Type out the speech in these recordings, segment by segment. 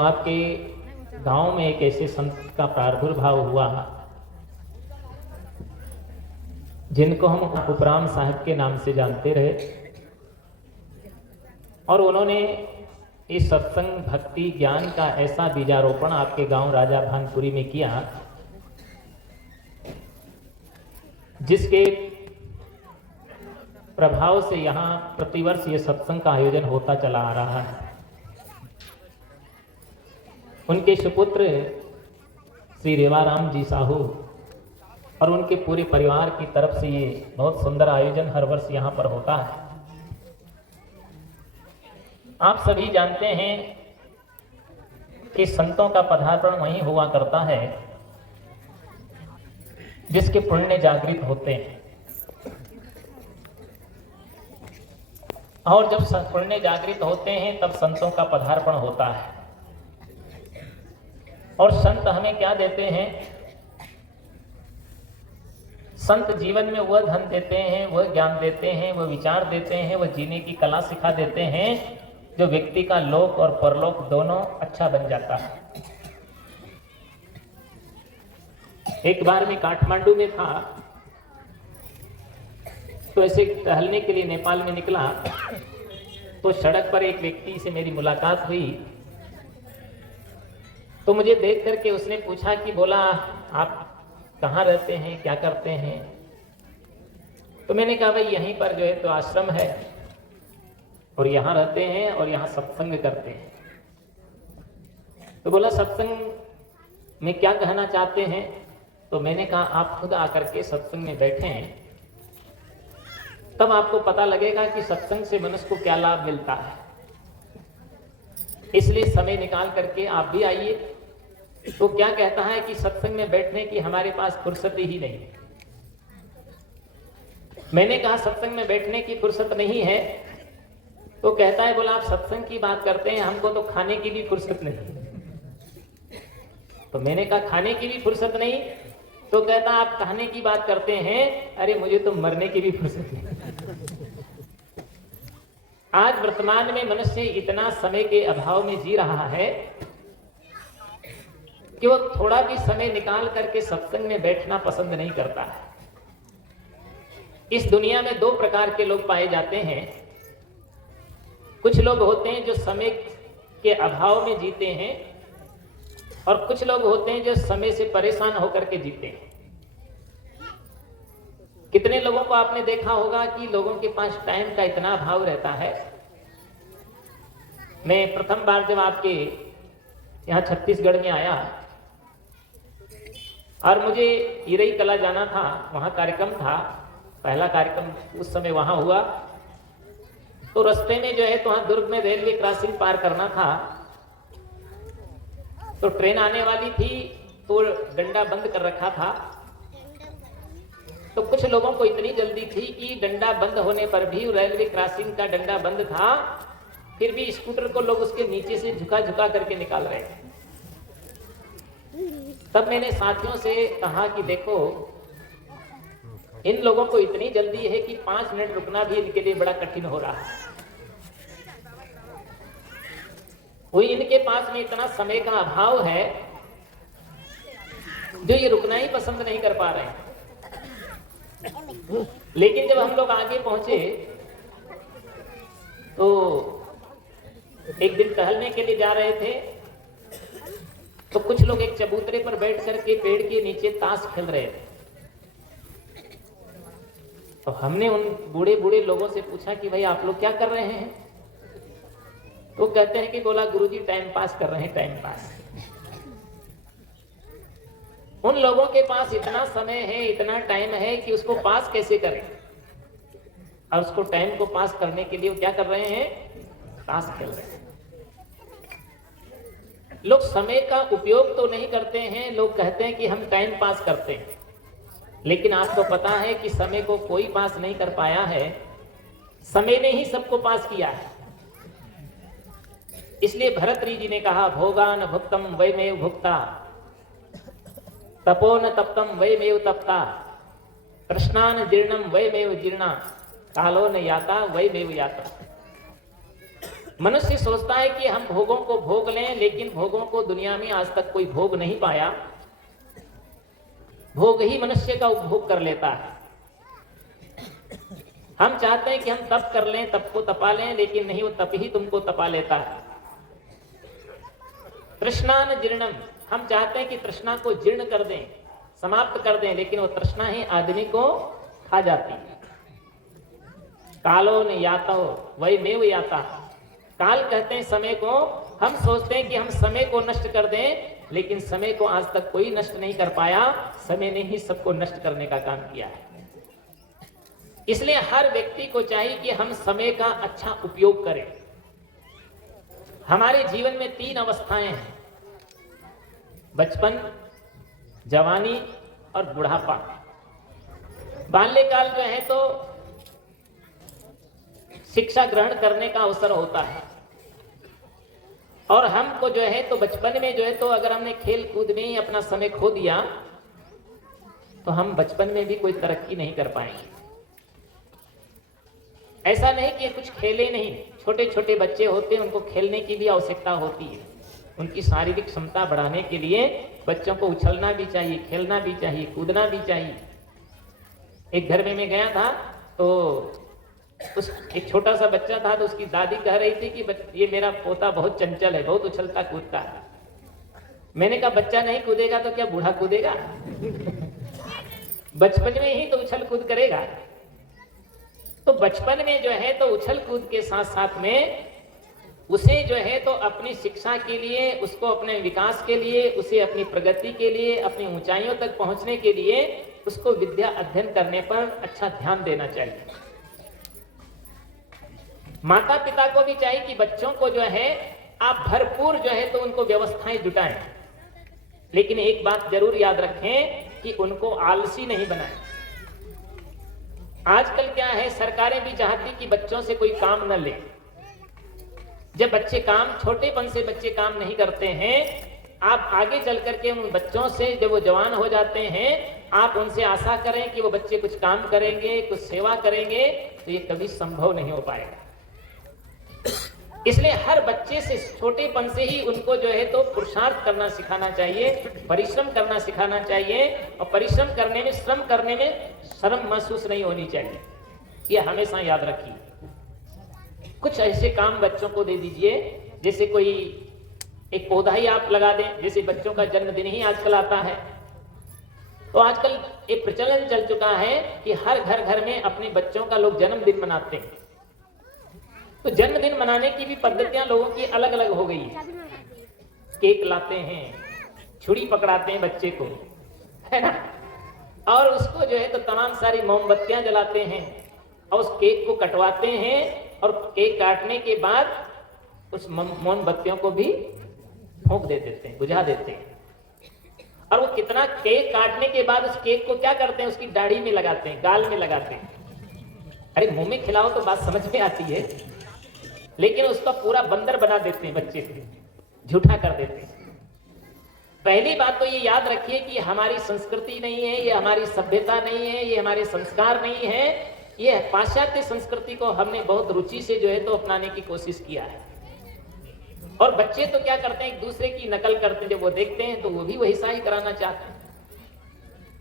आपके गांव में एक ऐसे संत का प्रादुर्भाव हुआ जिनको हम उपराम साहब के नाम से जानते रहे, और उन्होंने इस सत्संग भक्ति ज्ञान का ऐसा बीजारोपण आपके गांव राजा भानपुरी में किया जिसके प्रभाव से यहाँ प्रतिवर्ष ये सत्संग का आयोजन होता चला आ रहा है। उनके सुपुत्र श्री रेवाराम जी साहू और उनके पूरे परिवार की तरफ से ये बहुत सुंदर आयोजन हर वर्ष यहाँ पर होता है। आप सभी जानते हैं कि संतों का पदार्पण वहीं हुआ करता है जिसके पुण्य जागृत होते हैं, और जब पुण्य जागृत होते हैं तब संतों का पदार्पण होता है। और संत हमें क्या देते हैं? संत जीवन में वह धन देते हैं, वह ज्ञान देते हैं, वह विचार देते हैं, वह जीने की कला सिखा देते हैं जो व्यक्ति का लोक और परलोक दोनों अच्छा बन जाता है। एक बार मैं काठमांडू में था तो ऐसे टहलने के लिए नेपाल में निकला तो सड़क पर एक व्यक्ति से मेरी मुलाकात हुई। तो मुझे देख करके उसने पूछा कि बोला आप कहाँ रहते हैं, क्या करते हैं? तो मैंने कहा भाई यहीं पर जो है तो आश्रम है और यहाँ रहते हैं और यहाँ सत्संग करते हैं। तो बोला सत्संग में क्या कहना चाहते हैं? तो मैंने कहा आप खुद आकर के सत्संग में बैठें, तब आपको पता लगेगा कि सत्संग से मनुष्य को क्या लाभ मिलता है। इसलिए समय निकाल करके आप भी आइए। तो क्या कहता है कि सत्संग में बैठने की हमारे पास फुर्सत ही नहीं। मैंने कहा सत्संग में बैठने की फुर्सत नहीं है। तो कहता है बोला आप सत्संग की बात करते हैं, हमको तो खाने की भी फुर्सत नहीं। तो मैंने कहा खाने की भी फुर्सत नहीं? तो कहता आप खाने की बात करते हैं, अरे मुझे तो मरने की भी फुर्सत नहीं। आज वर्तमान में मनुष्य इतना समय के अभाव में जी रहा है कि वो थोड़ा भी समय निकाल करके सत्संग में बैठना पसंद नहीं करता है। इस दुनिया में दो प्रकार के लोग पाए जाते हैं। कुछ लोग होते हैं जो समय के अभाव में जीते हैं और कुछ लोग होते हैं जो समय से परेशान होकर के जीते हैं। कितने लोगों को आपने देखा होगा कि लोगों के पास टाइम का इतना अभाव रहता है। मैं प्रथम बार जब आपके यहाँ छत्तीसगढ़ में आया और मुझे इरई कला जाना था, वहाँ कार्यक्रम था, पहला कार्यक्रम उस समय वहाँ हुआ। तो रास्ते में जो है तो वहाँ दुर्ग में रेलवे क्रॉसिंग पार करना था। तो ट्रेन आने वाली थी तो डंडा बंद कर रखा था। तो कुछ लोगों को इतनी जल्दी थी कि डंडा बंद होने पर भी रेलवे क्रॉसिंग का डंडा बंद था, फिर भी स्कूटर को लोग उसके नीचे से झुका झुका करके निकाल रहे थे। तब मैंने साथियों से कहा कि देखो इन लोगों को इतनी जल्दी है कि 5 मिनट रुकना भी इनके लिए बड़ा कठिन हो रहा है। वही इनके पास में इतना समय का अभाव है जो ये रुकना ही पसंद नहीं कर पा रहे हैं। लेकिन जब हम लोग आगे पहुंचे तो एक दिन टहलने के लिए जा रहे थे तो कुछ लोग एक चबूतरे पर बैठ करके पेड़ के नीचे ताश खेल रहे थे। तो हमने उन बूढ़े बूढ़े लोगों से पूछा कि भाई आप लोग क्या कर रहे हैं? तो कहते हैं कि बोला गुरुजी टाइम पास कर रहे हैं, टाइम पास। उन लोगों के पास इतना समय है, इतना टाइम है कि उसको पास कैसे करें, और उसको टाइम को पास करने के लिए वो क्या कर रहे हैं? ताश खेल रहे हैं। लोग समय का उपयोग तो नहीं करते हैं, लोग कहते हैं कि हम टाइम पास करते हैं, लेकिन आपको पता है कि समय को कोई पास नहीं कर पाया है, समय ने ही सबको पास किया है। इसलिए भरतरी जी ने कहा भोगा न भुक्तम वैमेव भुक्ता, तपो न तप्तम वैमेव तप्ता, कृष्णान जीर्णम वैमेव जीर्णा, कालो न याता वैमेव याता। मनुष्य सोचता है कि हम भोगों को भोग लें, लेकिन भोगों को दुनिया में आज तक कोई भोग नहीं पाया। भोग ही मनुष्य का उपभोग कर लेता है। हम चाहते हैं कि हम तप कर लें, तप को तपा लें, लेकिन नहीं, वो तप ही तुमको तपा लेता है। तृष्णान जीर्णम, हम चाहते हैं कि तृष्णा को जीर्ण कर दें, समाप्त कर दें, लेकिन वो तृष्णा ही आदमी को खा जाती है। कालो न याता हो वही मेव याता। काल कहते हैं समय को। हम सोचते हैं कि हम समय को नष्ट कर दें, लेकिन समय को आज तक कोई नष्ट नहीं कर पाया। समय ने ही सबको नष्ट करने का काम किया है। इसलिए हर व्यक्ति को चाहिए कि हम समय का अच्छा उपयोग करें। हमारे जीवन में 3 अवस्थाएं हैं, बचपन, जवानी और बुढ़ापा। बाल्यकाल जो है तो शिक्षा ग्रहण करने का अवसर होता है, और हमको जो है तो बचपन में जो है तो अगर हमने खेल कूद में ही अपना समय खो दिया तो हम बचपन में भी कोई तरक्की नहीं कर पाएंगे। ऐसा नहीं कि कुछ खेले नहीं, छोटे छोटे बच्चे होते हैं, उनको खेलने की भी आवश्यकता होती है। उनकी शारीरिक क्षमता बढ़ाने के लिए बच्चों को उछलना भी चाहिए, खेलना भी चाहिए, कूदना भी चाहिए। एक घर में मैं गया था तो उस एक छोटा सा बच्चा था, तो उसकी दादी कह रही थी कि ये मेरा पोता बहुत चंचल है, बहुत उछलता कूदता है। मैंने कहा बच्चा नहीं कूदेगा तो क्या बूढ़ा कूदेगा? बचपन में ही तो उछल कूद करेगा। तो बचपन में जो है तो उछल कूद के साथ साथ में उसे जो है तो अपनी शिक्षा के लिए, उसको अपने विकास के लिए, उसे अपनी प्रगति के लिए, अपनी ऊंचाइयों तक पहुंचने के लिए उसको विद्या अध्ययन करने पर अच्छा ध्यान देना चाहिए। माता पिता को भी चाहिए कि बच्चों को जो है आप भरपूर जो है तो उनको व्यवस्थाएं जुटाएं, लेकिन एक बात जरूर याद रखें कि उनको आलसी नहीं बनाएं। आजकल क्या है, सरकारें भी चाहती कि बच्चों से कोई काम न ले। जब बच्चे काम, छोटेपन से बच्चे काम नहीं करते हैं, आप आगे चल करके उन बच्चों से जब वो जवान हो जाते हैं, आप उनसे आशा करें कि वो बच्चे कुछ काम करेंगे, कुछ सेवा करेंगे, तो ये कभी संभव नहीं हो पाएगा। इसलिए हर बच्चे से छोटेपन से ही उनको जो है तो पुरुषार्थ करना सिखाना चाहिए, परिश्रम करना सिखाना चाहिए, और परिश्रम करने में, श्रम करने में शर्म महसूस नहीं होनी चाहिए। ये हमेशा याद रखिए। कुछ ऐसे काम बच्चों को दे दीजिए, जैसे कोई एक पौधा ही आप लगा दें। जैसे बच्चों का जन्मदिन ही आजकल आता है, तो आजकल एक प्रचलन चल चुका है कि हर घर में अपने बच्चों का लोग जन्मदिन मनाते हैं। तो जन्मदिन मनाने की भी पद्धतियां लोगों की अलग अलग हो गई है। केक लाते हैं, छुरी पकड़ाते हैं बच्चे को, है ना, और उसको जो है तो तमाम सारी मोमबत्तियां जलाते हैं, और उस केक को कटवाते हैं, और केक काटने के बाद उस मोमबत्तियों को भी फूंक दे देते हैं, बुझा देते हैं। और वो कितना केक काटने के बाद उस केक को क्या करते हैं, उसकी दाढ़ी में लगाते हैं, गाल में लगाते हैं। अरे मुंह में खिलाओ तो बात समझ में आती है, लेकिन उसका पूरा बंदर बना देते हैं, बच्चे को झूठा कर देते हैं। पहली बात तो ये याद रखिए कि हमारी संस्कृति नहीं है, ये हमारी सभ्यता नहीं है, ये हमारे संस्कार नहीं है। ये पाश्चात्य संस्कृति को हमने बहुत रुचि से जो है तो अपनाने की कोशिश किया है। और बच्चे तो क्या करते हैं, एक दूसरे की नकल करते हैं। जब वो देखते हैं तो वो भी वैसा ही कराना चाहते हैं।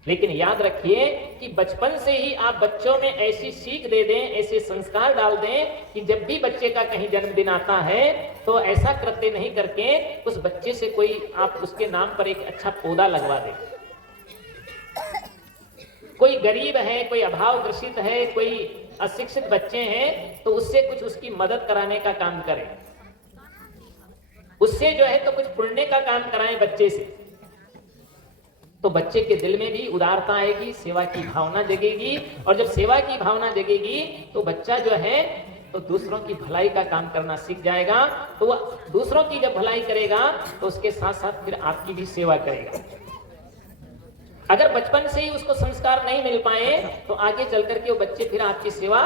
लेकिन याद रखिए कि बचपन से ही आप बच्चों में ऐसी सीख दे दें, ऐसे संस्कार डाल दें कि जब भी बच्चे का कहीं जन्मदिन आता है तो ऐसा कृत्य नहीं करके उस बच्चे से कोई, आप उसके नाम पर एक अच्छा पौधा लगवा दें। कोई गरीब है, कोई अभाव ग्रसित है, कोई अशिक्षित बच्चे हैं, तो उससे कुछ उसकी मदद कराने का काम करें। उससे जो है तो कुछ पुण्य का काम कराएं बच्चे से, तो बच्चे के दिल में भी उदारता आएगी, सेवा की भावना जगेगी। और जब सेवा की भावना जगेगी तो बच्चा जो है तो दूसरों की भलाई का काम करना सीख जाएगा। तो वह दूसरों की जब भलाई करेगा तो उसके साथ साथ फिर आपकी भी सेवा करेगा। अगर बचपन से ही उसको संस्कार नहीं मिल पाए तो आगे चल करके वो बच्चे फिर आपकी सेवा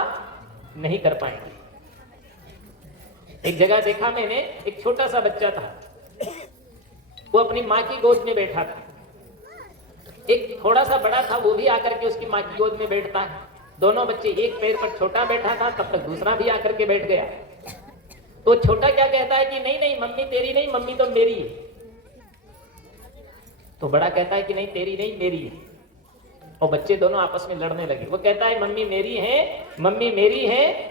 नहीं कर पाएंगे। एक जगह देखा मैंने, एक छोटा सा बच्चा था, वो अपनी माँ की गोद में बैठा था। एक थोड़ा सा बड़ा था, वो भी आकर के उसकी माँ की गोद में बैठता है। दोनों बच्चे, एक पैर पर छोटा बैठा था, तब तक दूसरा भी आकर के बैठ गया। तो छोटा क्या कहता है कि नहीं नहीं मम्मी तेरी नहीं, मम्मी तो मेरी है। तो बड़ा कहता है कि नहीं तेरी नहीं मेरी है। और बच्चे दोनों आपस में लड़ने लगे। वो कहता है मम्मी मेरी है, मम्मी मेरी है।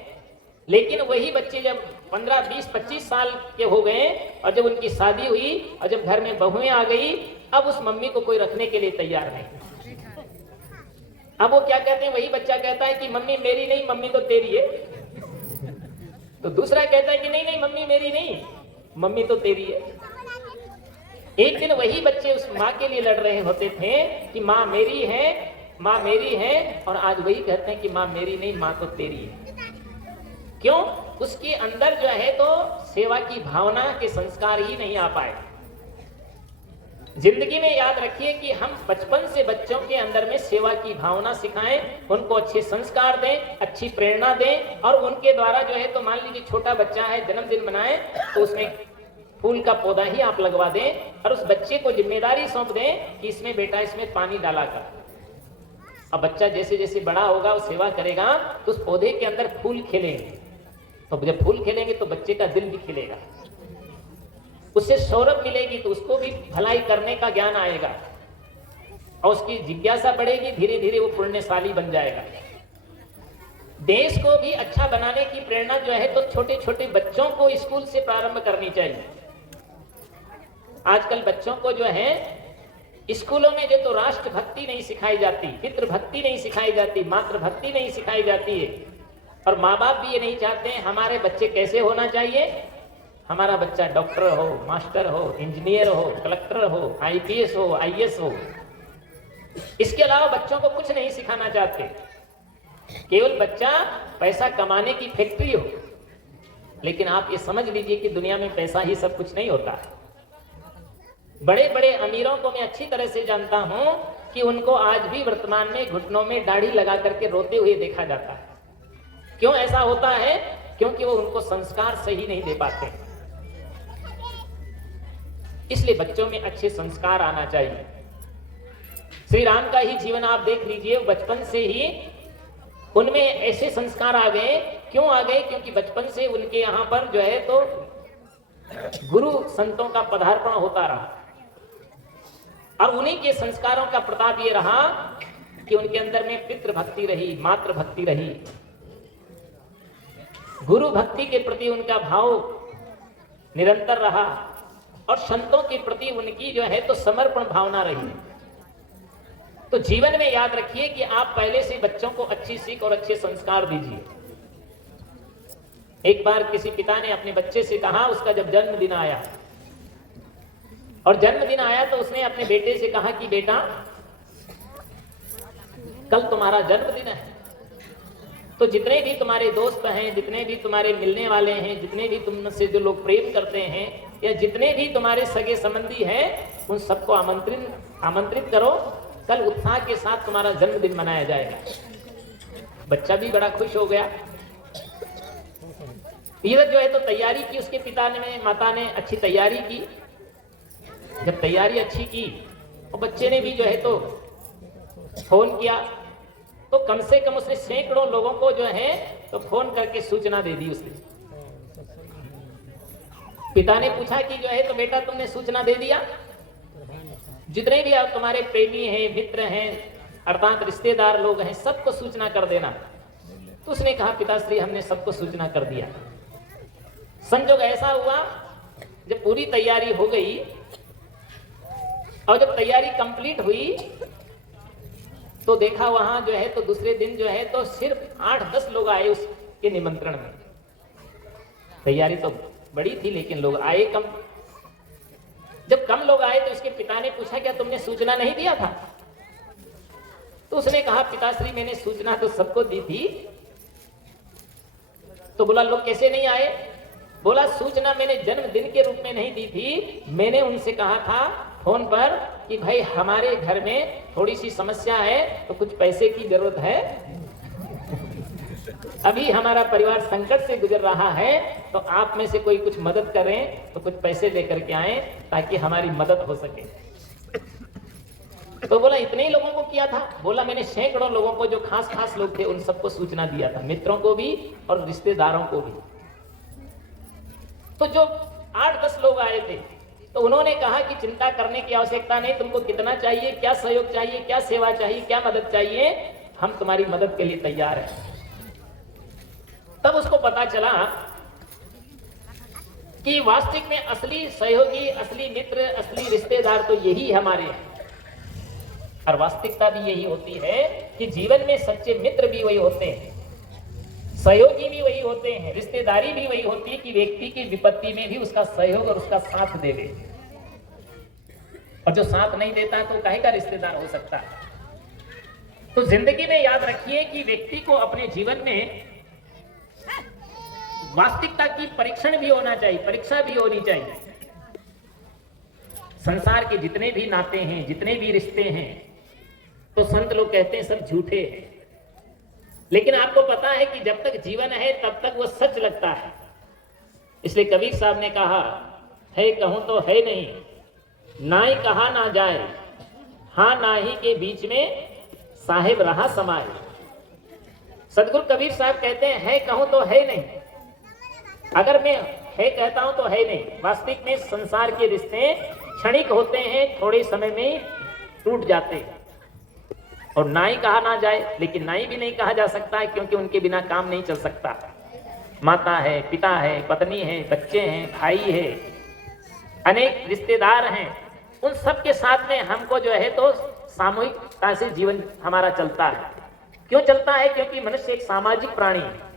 लेकिन वही बच्चे जब 15, 20, 25 साल के हो गए और जब उनकी शादी हुई और जब घर में बहुएं आ गई, अब उस मम्मी को कोई रखने के लिए तैयार नहीं। अब वो क्या कहते हैं, वही बच्चा कहता है कि मम्मी मेरी नहीं, मम्मी तो तेरी है। तो दूसरा कहता है कि नहीं नहीं मम्मी मेरी नहीं, मम्मी तो तेरी है। एक दिन वही बच्चे उस माँ के लिए लड़ रहे होते थे कि माँ मेरी है, माँ मेरी है, और आज वही कहते हैं कि माँ मेरी नहीं, माँ तो तेरी है। क्यों? उसके अंदर जो है तो सेवा की भावना के संस्कार ही नहीं आ पाए। जिंदगी में याद रखिए कि हम बचपन से बच्चों के अंदर में सेवा की भावना सिखाएं, उनको अच्छे संस्कार दें, अच्छी प्रेरणा दें, और उनके द्वारा जो है तो मान लीजिए छोटा बच्चा है, जन्मदिन मनाएं तो उसमें फूल का पौधा ही आप लगवा दें और उस बच्चे को जिम्मेदारी सौंप दें कि इसमें बेटा इसमें पानी डाला कर। अब बच्चा जैसे जैसे बड़ा होगा वो सेवा करेगा तो उस पौधे के अंदर फूल खिलेंगे। तो जब फूल खिलेंगे तो बच्चे का दिल भी खिलेगा, उससे सौरभ मिलेगी, तो उसको भी भलाई करने का ज्ञान आएगा और उसकी जिज्ञासा बढ़ेगी। धीरे धीरे वो पुण्यशाली बन जाएगा। देश को भी अच्छा बनाने की प्रेरणा जो है तो छोटे छोटे बच्चों को स्कूल से प्रारंभ करनी चाहिए। आजकल बच्चों को जो है स्कूलों में जो तो राष्ट्रभक्ति नहीं सिखाई जाती, पितृभक्ति नहीं सिखाई जाती, मातृभक्ति नहीं सिखाई जाती है। और माँ बाप भी ये नहीं चाहते हैं हमारे बच्चे कैसे होना चाहिए, हमारा बच्चा डॉक्टर हो, मास्टर हो, इंजीनियर हो, कलेक्टर हो, आईपीएस हो, आईएएस हो। इसके अलावा बच्चों को कुछ नहीं सिखाना चाहते, केवल बच्चा पैसा कमाने की फैक्ट्री हो। लेकिन आप ये समझ लीजिए कि दुनिया में पैसा ही सब कुछ नहीं होता। बड़े बड़े अमीरों को मैं अच्छी तरह से जानता हूं कि उनको आज भी वर्तमान में घुटनों में दाढ़ी लगा करके रोते हुए देखा जाता है। क्यों ऐसा होता है? क्योंकि वो उनको संस्कार सही नहीं दे पाते। इसलिए बच्चों में अच्छे संस्कार आना चाहिए। श्री राम का ही जीवन आप देख लीजिए, बचपन से ही उनमें ऐसे संस्कार आ गए। क्यों आ गए? क्योंकि बचपन से उनके यहाँ पर जो है तो गुरु संतों का पदार्पण होता रहा और उन्हीं के संस्कारों का प्रताप ये रहा कि उनके अंदर में पितृभक्ति रही, मातृभक्ति रही, गुरु भक्ति के प्रति उनका भाव निरंतर रहा और संतों के प्रति उनकी जो है तो समर्पण भावना रही। तो जीवन में याद रखिए कि आप पहले से बच्चों को अच्छी सीख और अच्छे संस्कार दीजिए। एक बार किसी पिता ने अपने बच्चे से कहा, उसका जब जन्मदिन आया और जन्मदिन आया तो उसने अपने बेटे से कहा कि बेटा कल तुम्हारा जन्मदिन है, तो जितने भी तुम्हारे दोस्त हैं, जितने भी तुम्हारे मिलने वाले हैं, जितने भी तुमसे जो लोग प्रेम करते हैं या जितने भी तुम्हारे सगे संबंधी हैं, उन सबको आमंत्रित करो। कल उत्साह के साथ तुम्हारा जन्मदिन मनाया जाएगा। बच्चा भी बड़ा खुश हो गया। ये जो है तो तैयारी की उसके पिता ने, माता ने अच्छी तैयारी की। जब तैयारी अच्छी की और बच्चे ने भी जो है तो फोन किया, तो कम से कम उसने सैकड़ों लोगों को जो है तो फोन करके सूचना दे दी उसने। पिता ने पूछा कि जो है तो बेटा तुमने सूचना दे दिया? जितने भी आप तुम्हारे प्रेमी हैं, मित्र हैं, अर्थात रिश्तेदार लोग हैं, सबको सूचना कर देना। तो उसने कहा पिताश्री हमने सबको सूचना कर दिया। संजोग ऐसा हुआ जब पूरी तैयारी हो गई और जब तैयारी कंप्लीट हुई तो देखा वहां जो है तो दूसरे दिन जो है तो सिर्फ 8-10 लोग आए उसके निमंत्रण में। तैयारी तो बड़ी थी लेकिन लोग आए कम। जब कम लोग आए तो उसके पिता ने पूछा क्या तुमने सूचना नहीं दिया था? तो उसने कहा पिताश्री मैंने सूचना तो सबको दी थी। तो बोला लोग कैसे नहीं आए? बोला सूचना मैंने जन्मदिन के रूप में नहीं दी थी, मैंने उनसे कहा था फोन पर कि भाई हमारे घर में थोड़ी सी समस्या है तो कुछ पैसे की जरूरत है, अभी हमारा परिवार संकट से गुजर रहा है, तो आप में से कोई कुछ मदद करें तो कुछ पैसे लेकर के आए ताकि हमारी मदद हो सके। तो बोला इतने ही लोगों को किया था? बोला मैंने सैकड़ों लोगों को, जो खास खास लोग थे उन सबको सूचना दिया था, मित्रों को भी और रिश्तेदारों को भी। तो जो 8-10 लोग आए थे, तो उन्होंने कहा कि चिंता करने की आवश्यकता नहीं, तुमको कितना चाहिए, क्या सहयोग चाहिए, क्या सेवा चाहिए, क्या मदद चाहिए, हम तुम्हारी मदद के लिए तैयार हैं। तब उसको पता चला कि वास्तविक में असली सहयोगी, असली मित्र, असली रिश्तेदार तो यही हमारे हैं। और वास्तविकता भी यही होती है कि जीवन में सच्चे मित्र भी वही होते हैं, सहयोगी भी वही होते हैं, रिश्तेदारी भी वही होती है कि व्यक्ति की विपत्ति में भी उसका सहयोग और उसका साथ देवे। और जो साथ नहीं देता तो काहे का रिश्तेदार हो सकता है। तो जिंदगी में याद रखिए कि व्यक्ति को अपने जीवन में वास्तविकता की परीक्षण भी होना चाहिए, परीक्षा भी होनी चाहिए। संसार के जितने भी नाते हैं, जितने भी रिश्ते हैं, तो संत लोग कहते हैं सब झूठे हैं। लेकिन आपको पता है कि जब तक जीवन है तब तक वो सच लगता है। इसलिए कबीर साहब ने कहा है कहूं तो है नहीं, ना ही कहा ना जाए, हाँ ना ही के बीच में साहिब रहा समाए। सदगुरु कबीर साहब कहते हैं है कहूं तो है नहीं, अगर मैं है कहता हूं तो है नहीं। वास्तविक में संसार के रिश्ते क्षणिक होते हैं, थोड़े समय में टूट जाते हैं। और ना ही कहा ना जाए, लेकिन ना ही भी नहीं कहा जा सकता है, क्योंकि उनके बिना काम नहीं चल सकता। माता है, पिता है, पत्नी है, बच्चे हैं, भाई है, अनेक रिश्तेदार हैं, उन सब के साथ में हमको जो है तो सामूहिकता से जीवन हमारा चलता है। क्यों चलता है? क्योंकि मनुष्य एक सामाजिक प्राणी है,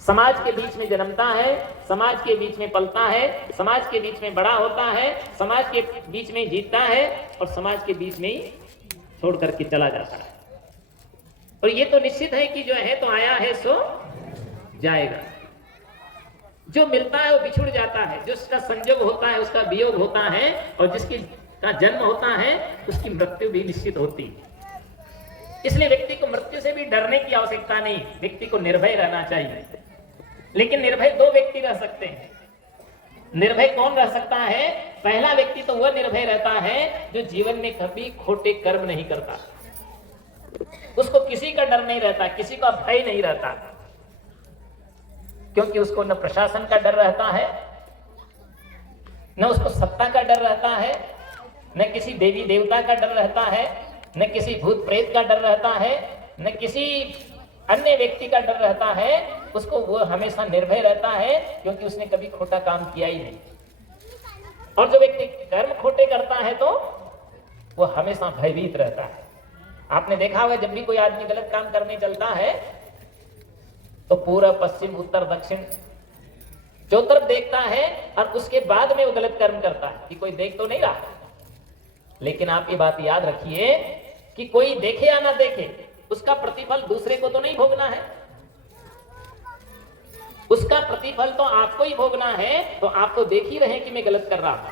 समाज के बीच में जन्मता है, समाज के बीच में पलता है, समाज के बीच में बड़ा होता है, समाज के बीच में जीतता है और समाज के बीच में ही छोड़ करके चला जाता है। और ये तो निश्चित है कि जो है तो आया है सो जाएगा। जो मिलता है वो बिछुड़ जाता है, जो उसका संयोग होता है उसका वियोग होता है, और जिसकी का जन्म होता है उसकी मृत्यु भी निश्चित होती है। इसलिए व्यक्ति को मृत्यु से भी डरने की आवश्यकता नहीं, व्यक्ति को निर्भय रहना चाहिए। लेकिन निर्भय दो व्यक्ति रह सकते हैं। निर्भय कौन रह सकता है? पहला व्यक्ति तो वह निर्भय रहता है जो जीवन में कभी खोटे कर्म नहीं करता, उसको किसी का डर नहीं रहता, किसी का भय नहीं रहता, क्योंकि उसको न प्रशासन का डर रहता है, न उसको सत्ता का डर रहता है, न किसी देवी देवता का डर रहता है, न किसी भूत प्रेत का डर रहता है, न किसी अन्य व्यक्ति का डर रहता है। उसको वो हमेशा निर्भय रहता है, क्योंकि उसने कभी खोटा काम किया ही नहीं। और जो व्यक्ति कर्म खोटे करता है तो वो हमेशा भयभीत रहता है। आपने देखा होगा जब भी कोई आदमी गलत काम करने चलता है तो पूर्व, पश्चिम, उत्तर, दक्षिण जो तरफ देखता है, और उसके बाद में वो गलत कर्म करता है कि कोई देख तो नहीं रहा। लेकिन आप ये बात याद रखिए कि कोई देखे या ना देखे, उसका प्रतिफल दूसरे को तो नहीं भोगना है, उसका प्रतिफल तो आपको ही भोगना है। तो आपको देख ही रहे कि मैं गलत कर रहा हूं।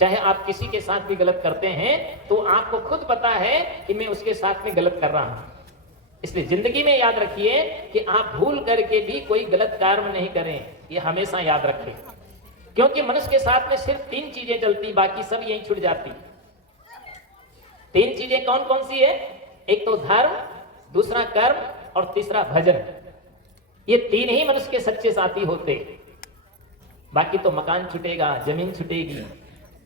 चाहे आप किसी के साथ भी गलत करते हैं तो आपको खुद पता है कि मैं उसके साथ में गलत कर रहा हूं। इसलिए जिंदगी में याद रखिए कि आप भूल करके भी कोई गलत कार्य नहीं करें, ये हमेशा याद रखें। क्योंकि मनुष्य के साथ में सिर्फ 3 चीजें चलती, बाकी सब यहीं छूट जाती। 3 चीजें कौन कौन सी है? एक तो धर्म, दूसरा कर्म और तीसरा भजन। ये 3 ही मनुष्य के सच्चे साथी होते। बाकी तो मकान छूटेगा, जमीन छूटेगी,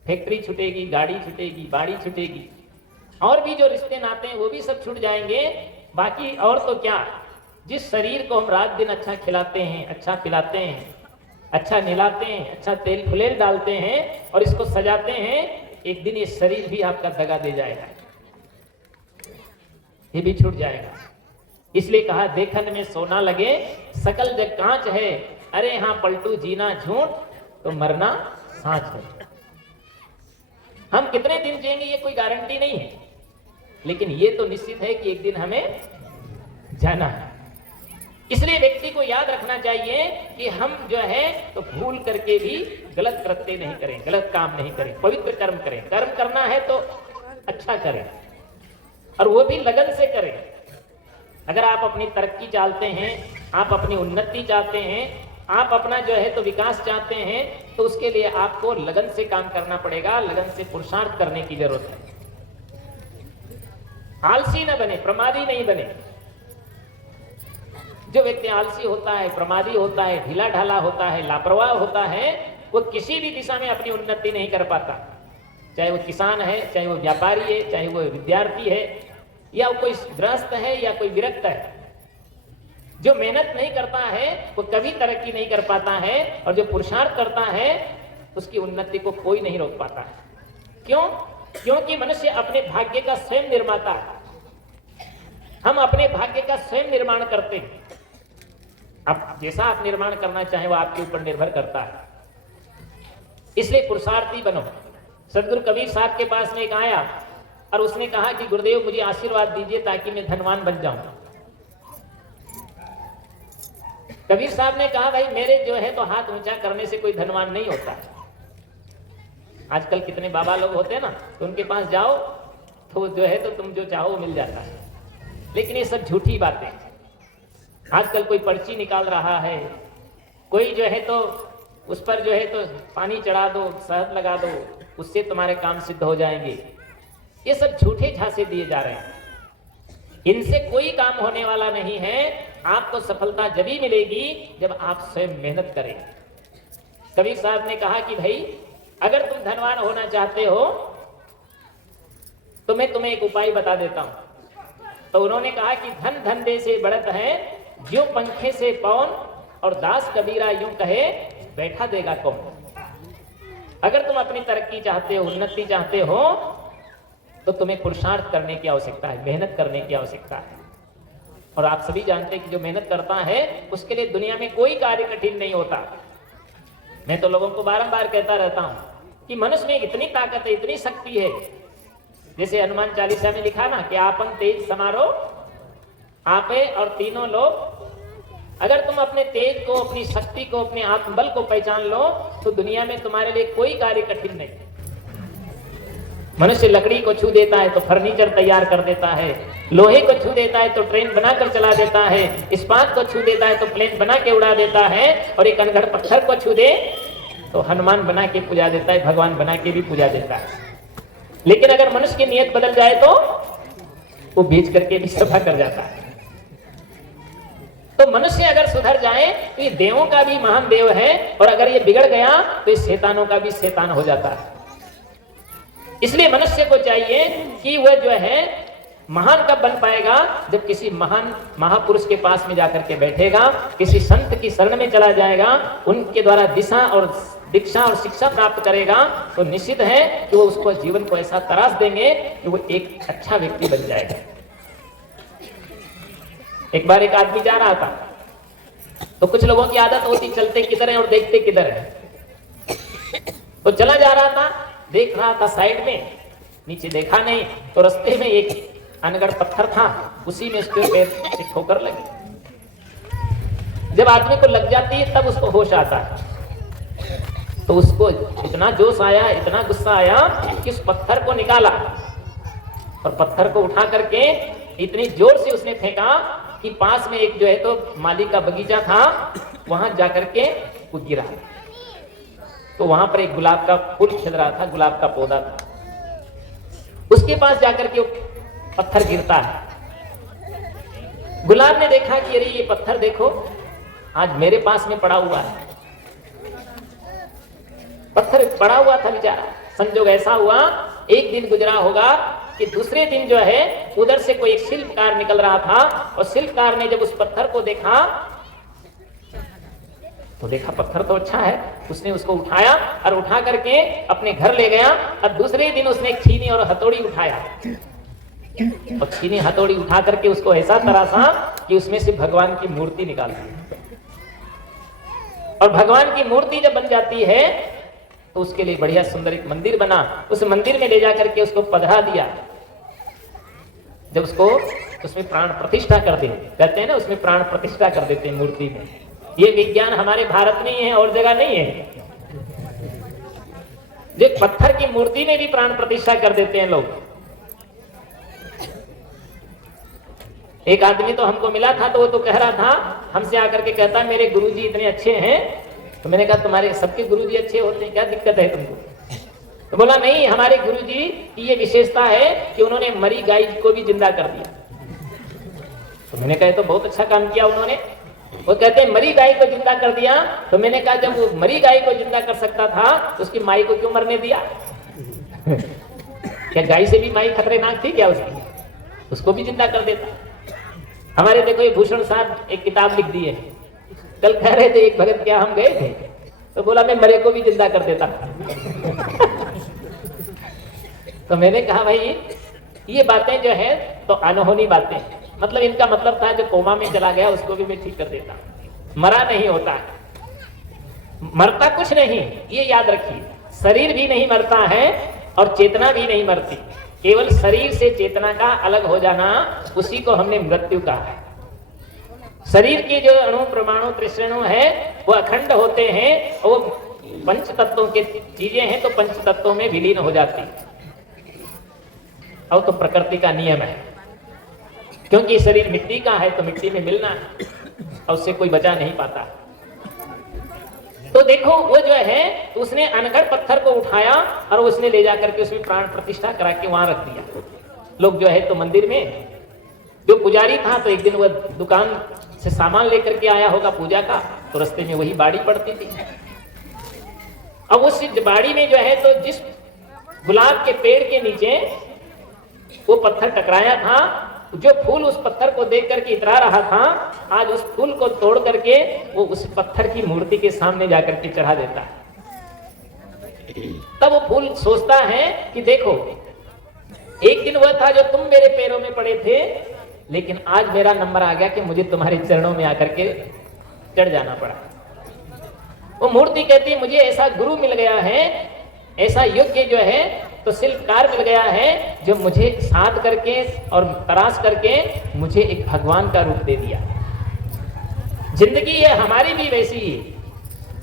फैक्ट्री छूटेगी, गाड़ी छूटेगी, बाड़ी छूटेगी, और भी जो रिश्ते नाते हैं वो भी सब छूट जाएंगे। बाकी और तो क्या, जिस शरीर को हम रात दिन अच्छा खिलाते हैं, अच्छा पिलाते हैं, अच्छा नहलाते हैं, अच्छा तेल फुलेल डालते हैं और इसको सजाते हैं, एक दिन ये शरीर भी आपका दगा दे जाएगा, ये भी छूट जाएगा। इसलिए कहा देखन में सोना लगे, सकल जग कांच है, अरे हाँ पलटू जीना झूठ तो मरना साँच है। हम कितने दिन जिएंगे ये कोई गारंटी नहीं है, लेकिन ये तो निश्चित है कि एक दिन हमें जाना है। इसलिए व्यक्ति को याद रखना चाहिए कि हम जो है तो भूल करके भी गलत कृत्य नहीं करें, गलत काम नहीं करें, पवित्र कर्म करें। कर्म करना है तो अच्छा करें और वो भी लगन से करें। अगर आप अपनी तरक्की चाहते हैं, आप अपनी उन्नति चाहते हैं, आप अपना जो है तो विकास चाहते हैं, तो उसके लिए आपको लगन से काम करना पड़ेगा, लगन से पुरुषार्थ करने की जरूरत है। आलसी न बने, प्रमादी नहीं बने। जो व्यक्ति आलसी होता है, प्रमादी होता है, ढीला ढाला होता है, लापरवाह होता है, वो किसी भी दिशा में अपनी उन्नति नहीं कर पाता। चाहे वो किसान है, चाहे वो व्यापारी है, चाहे वो विद्यार्थी है, या वो कोई गृहस्थ है या कोई विरक्त है। जो मेहनत नहीं करता है वो कभी तरक्की नहीं कर पाता है, और जो पुरुषार्थ करता है उसकी उन्नति को कोई नहीं रोक पाता है। क्यों? क्योंकि मनुष्य अपने भाग्य का स्वयं निर्माता है। हम अपने भाग्य का स्वयं निर्माण करते हैं। अब जैसा आप निर्माण करना चाहें वो आपके ऊपर निर्भर करता है। इसलिए पुरुषार्थी बनो। सदगुरु कबीर साहब के पास में एक आया और उसने कहा कि गुरुदेव मुझे आशीर्वाद दीजिए ताकि मैं धनवान बन जाऊं। कबीर साहब ने कहा भाई मेरे जो है तो हाथ ऊंचा करने से कोई धनवान नहीं होता। आजकल कितने बाबा लोग होते हैं ना, तो उनके पास जाओ तो जो है तो तुम जो चाहो मिल जाता है। लेकिन ये सब झूठी बातें। आजकल कोई पर्ची निकाल रहा है, कोई जो है तो उस पर जो है तो पानी चढ़ा दो, शहद लगा दो, उससे तुम्हारे काम सिद्ध हो जाएंगे। ये सब झूठे झांसे दिए जा रहे हैं। इनसे कोई काम होने वाला नहीं है। आपको सफलता जब ही मिलेगी जब आप स्वयं मेहनत करें। कबीर साहब ने कहा कि भाई अगर तुम धनवान होना चाहते हो तो मैं तुम्हें एक उपाय बता देता हूं। तो उन्होंने कहा कि धन धंधे से बढ़त है, ज्यों पंखे से पवन, और दास कबीरा यूं कहे बैठा देगा कौन। अगर तुम अपनी तरक्की चाहते हो, उन्नति चाहते हो, तो तुम्हें पुरुषार्थ करने की आवश्यकता है, मेहनत करने की आवश्यकता है। और आप सभी जानते हैं कि जो मेहनत करता है उसके लिए दुनिया में कोई कार्य कठिन नहीं होता। मैं तो लोगों को बारंबार कहता रहता हूं कि मनुष्य में इतनी ताकत है, इतनी शक्ति है। जैसे हनुमान चालीसा में लिखा ना कि आपन तेज समारो आपे और तीनों लोग। अगर तुम अपने तेज को, अपनी शक्ति को, अपने आत्मबल को पहचान लो तो दुनिया में तुम्हारे लिए कोई कार्य कठिन नहीं। मनुष्य लकड़ी को छू देता है तो फर्नीचर तैयार कर देता है, लोहे को छू देता है तो ट्रेन बनाकर चला देता है, इस्पात को छू देता है तो प्लेन बना के उड़ा देता है, और एक अनगढ़ पत्थर को छू दे तो हनुमान बना के पूजा देता है, भगवान बना के भी पूजा देता है। लेकिन अगर मनुष्य की नियत बदल जाए तो वो बेच करके भी सफा कर जाता है। तो मनुष्य अगर सुधर जाए तो ये देवों का भी महान देव है, और अगर ये बिगड़ गया तो ये शैतानों का भी शैतान हो जाता है। इसलिए मनुष्य को चाहिए कि वह जो है महान कब बन पाएगा, जब किसी महान महापुरुष के पास में जाकर के बैठेगा, किसी संत की शरण में चला जाएगा, उनके द्वारा दिशा और दीक्षा और शिक्षा प्राप्त करेगा, तो निश्चित है कि वो उसको जीवन को ऐसा तराश देंगे कि वो एक अच्छा व्यक्ति बन जाएगा। एक बार एक आदमी जा रहा था, तो कुछ लोगों की आदत होती चलते किधर है और देखते किधर है। तो चला जा रहा था, देख रहा था साइड में, नीचे देखा नहीं, तो रास्ते में एक अनगढ़ पत्थर था, उसी में उसके पैर से ठोकर लगी। जब आदमी को लग जाती है तब उसको होश आता है। तो उसको इतना जोश आया, इतना गुस्सा आया कि उस पत्थर को निकाला, और पत्थर को उठा करके इतनी जोर से उसने फेंका कि पास में एक जो है तो माली का बगीचा था, वहां जाकर के वो गिरा। तो वहां पर एक गुलाब का फूल खिल रहा था, गुलाब का पौधा था, उसके पास जाकर के पत्थर गिरता है। गुलाब ने देखा कि अरे ये पत्थर देखो आज मेरे पास में पड़ा हुआ है। पत्थर पड़ा हुआ था बेचारा। संजोग ऐसा हुआ, एक दिन गुजरा होगा कि दूसरे दिन जो है उधर से कोई एक शिल्पकार निकल रहा था, और शिल्पकार ने जब उस पत्थर को देखा तो देखा पत्थर तो अच्छा है, उसने उसको उठाया और उठा करके अपने घर ले गया। और दूसरे दिन उसने एक छीनी और हथौड़ी उठाया, और छीनी हथौड़ी उठा करके उसको ऐसा तराशा कि उसमें से भगवान की मूर्ति निकाल दी। और भगवान की मूर्ति जब बन जाती है तो उसके लिए बढ़िया सुंदर एक मंदिर बना। उस मंदिर में ले जाकर के उसको पधरा दिया। जब उसको उसमें प्राण प्रतिष्ठा कर दे, कहते हैं ना उसमें प्राण प्रतिष्ठा कर देते हैं मूर्ति में। ये विज्ञान हमारे भारत में ही है, और जगह नहीं है। जो पत्थर की मूर्ति में भी प्राण प्रतिष्ठा कर देते हैं लोग। एक आदमी तो हमको मिला था, तो वो तो कह रहा था, हमसे आकर के कहता मेरे गुरुजी इतने अच्छे हैं। तो मैंने कहा तुम्हारे सबके गुरुजी अच्छे होते हैं, क्या दिक्कत है तुमको? तो बोला नहीं, हमारे गुरुजी की ये विशेषता है कि उन्होंने मरी गाय को भी जिंदा कर दिया। तो मैंने कहा तो बहुत अच्छा काम किया उन्होंने। वो कहते हैं मरी गाय को जिंदा कर दिया। तो मैंने कहा जब वो मरी गाय को जिंदा कर सकता था तो उसकी माई को क्यों मरने दिया? क्या गाय से भी माई खतरनाक थी क्या उसकी? उसको भी जिंदा कर देता। हमारे देखो ये भूषण साहब एक किताब लिख दी है। कल कह रहे थे एक भगत क्या हम गए थे तो बोला मैं मरे को भी जिंदा कर देता। तो मैंने कहा भाई ये बातें जो है तो अनहोनी बातें, मतलब इनका मतलब था जो कोमा में चला गया उसको भी मैं ठीक कर देता। मरा नहीं होता है, मरता कुछ नहीं, ये याद रखिए। शरीर भी नहीं मरता है और चेतना भी नहीं मरती, केवल शरीर से चेतना का अलग हो जाना, उसी को हमने मृत्यु कहा है। शरीर के जो अणु परमाणु त्रिशणु है वो अखंड होते हैं, वो पंच तत्वों के चीजें हैं तो पंच तत्वों में विलीन हो जाती, और तो प्रकृति का नियम है। क्योंकि शरीर मिट्टी का है तो मिट्टी में मिलना है और उससे कोई बचा नहीं पाता। तो देखो वो जो है उसने अनगढ़ पत्थर को उठाया और उसने ले जाकर के उसमें प्राण प्रतिष्ठा करा के वहां रख दिया। लोग जो है तो मंदिर में, जो पुजारी था तो एक दिन वह दुकान से सामान लेकर के आया होगा पूजा का, तो रास्ते में वही बाड़ी पड़ती थी। अब उस बाड़ी में जो है तो जिस गुलाब के पेड़ के नीचे वो पत्थर टकराया था, जो फूल उस पत्थर को देख करके इतरा रहा था, आज उस फूल को तोड़ करके वो उस पत्थर की मूर्ति के सामने जाकर के चढ़ा देता है। तब वो फूल सोचता है कि देखो एक दिन वह था जो तुम मेरे पैरों में पड़े थे, लेकिन आज मेरा नंबर आ गया कि मुझे तुम्हारे चरणों में आकर के चढ़ जाना पड़ा। वो मूर्ति कहती है मुझे ऐसा गुरु मिल गया है, ऐसा योग्य जो है तो शिल्पकार मिल गया है, जो मुझे साध करके और तराश करके मुझे एक भगवान का रूप दे दिया। जिंदगी है हमारी भी वैसी ही,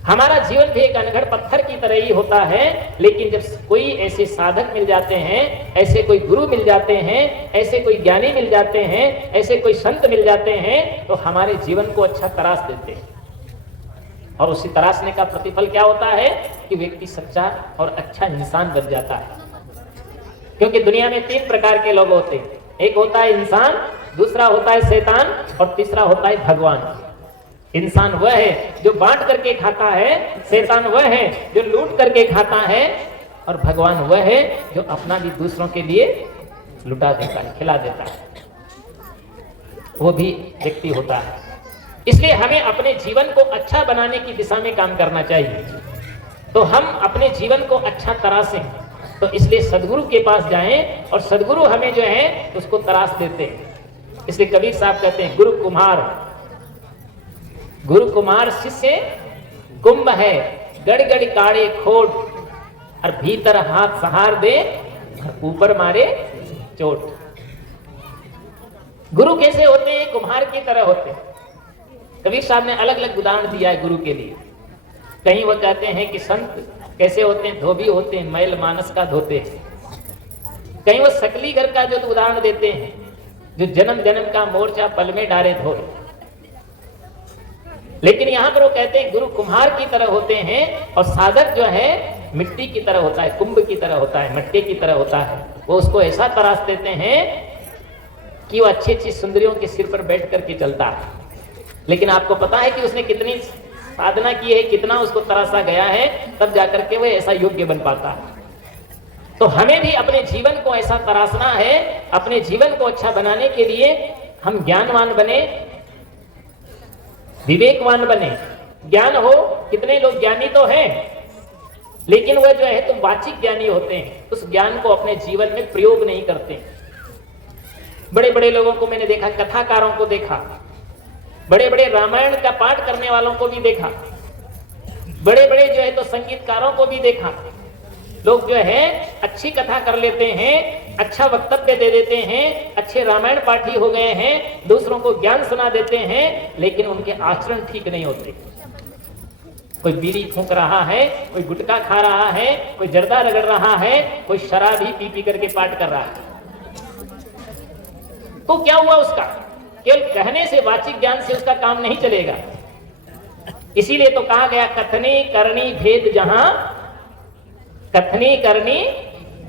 हमारा जीवन भी एक अनगढ़ पत्थर की तरह ही होता है, लेकिन जब कोई ऐसे साधक मिल जाते हैं, ऐसे कोई गुरु मिल जाते हैं, ऐसे कोई ज्ञानी मिल जाते हैं, ऐसे कोई संत मिल जाते हैं, तो हमारे जीवन को अच्छा तराश देते हैं। और उसी तराशने का प्रतिफल क्या होता है कि व्यक्ति सच्चा और अच्छा इंसान बन जाता है। क्योंकि दुनिया में 3 प्रकार के लोग होते हैं, एक होता है इंसान, दूसरा होता है शैतान और तीसरा होता है भगवान। इंसान वह है जो बांट करके खाता है, शैतान वह है जो लूट करके खाता है, और भगवान वह है जो अपना भी दूसरों के लिए लुटा देता है, खिला देता है। वो भी व्यक्ति होता है। इसलिए हमें अपने जीवन को अच्छा बनाने की दिशा में काम करना चाहिए। तो हम अपने जीवन को अच्छा तराशें, तो इसलिए सदगुरु के पास जाएं और सदगुरु हमें जो है उसको तराश देते हैं। इसलिए कबीर साहब कहते हैं गुरु कुमार शिष्य कुंभ है, गड़ गड़ काढ़े खोट, और भीतर हाथ सहार दे और ऊपर मारे चोट। गुरु कैसे होते हैं? कुम्हार की तरह होते हैं। कबीर साहब ने अलग अलग उदाहरण दिया है गुरु के लिए। कहीं वो कहते हैं कि संत कैसे होते हैं? धोबी होते हैं, मैल मानस का धोते हैं। कहीं वो सकली घर का जो उदाहरण देते हैं, जो जन्म जन्म का मोर्चा पल में डारे धोए। लेकिन यहां पर वो कहते हैं गुरु कुम्हार की तरह होते हैं और साधक जो है मिट्टी की तरह होता है, कुंभ की तरह होता है, मट्टी की तरह होता है। वो उसको ऐसा तराश देते हैं कि वो अच्छी अच्छी सुंदरियों के सिर पर बैठ करके चलता है। लेकिन आपको पता है कि उसने कितनी साधना की है, कितना उसको तराशा गया है, तब जाकर के वह ऐसा योग्य बन पाता है। तो हमें भी अपने जीवन को ऐसा तराशना है। अपने जीवन को अच्छा बनाने के लिए हम ज्ञानवान बने, विवेकवान बने। ज्ञान हो, कितने लोग ज्ञानी तो हैं, लेकिन वह जो है तो वाचिक ज्ञानी होते हैं, उस ज्ञान को अपने जीवन में प्रयोग नहीं करते। बड़े बड़े लोगों को मैंने देखा, कथाकारों को देखा, बड़े बड़े रामायण का पाठ करने वालों को भी देखा, बड़े बड़े जो है तो संगीतकारों को भी देखा। लोग जो है अच्छी कथा कर लेते हैं, अच्छा वक्तव्य दे देते हैं, अच्छे रामायण पाठी हो गए हैं, दूसरों को ज्ञान सुना देते हैं, लेकिन उनके आचरण ठीक नहीं होते। कोई बीड़ी फूंक रहा है, कोई गुटखा खा रहा है, कोई जर्दा रगड़ रहा है, कोई शराब ही पी पी करके पाठ कर रहा है। तो क्या हुआ उसका? केवल कहने से, वाचिक ज्ञान से उसका काम नहीं चलेगा। इसीलिए तो कहा गया कथनी करनी भेद जहां, कथनी करनी